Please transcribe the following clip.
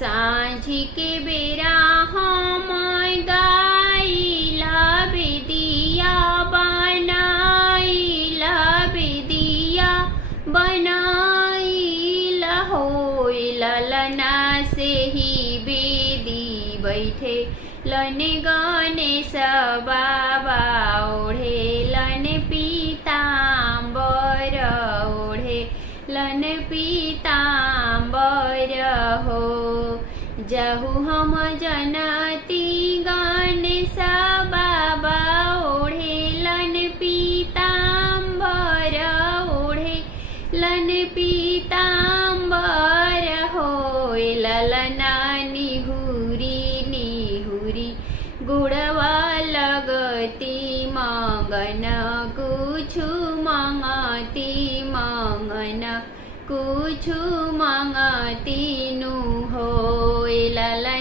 सांझी के बेरा हम गाइला बेदिया बनाइला बेदिया बनाइला होय ललना से ही बेदी बैठे लन गणेश बाबा ओढ़े लन पीताम्बर ओढ़े लन पीताम्बर हो जहु हम जनती गणेश बाबा ओढ़े लन पीताम्बर ओढ़े लन पीताम्बर होय ललना निहुरी निहुरी गुड़वा लगती मंगन कुछु मंगती मंगन कुछु मंगती नु होय ललना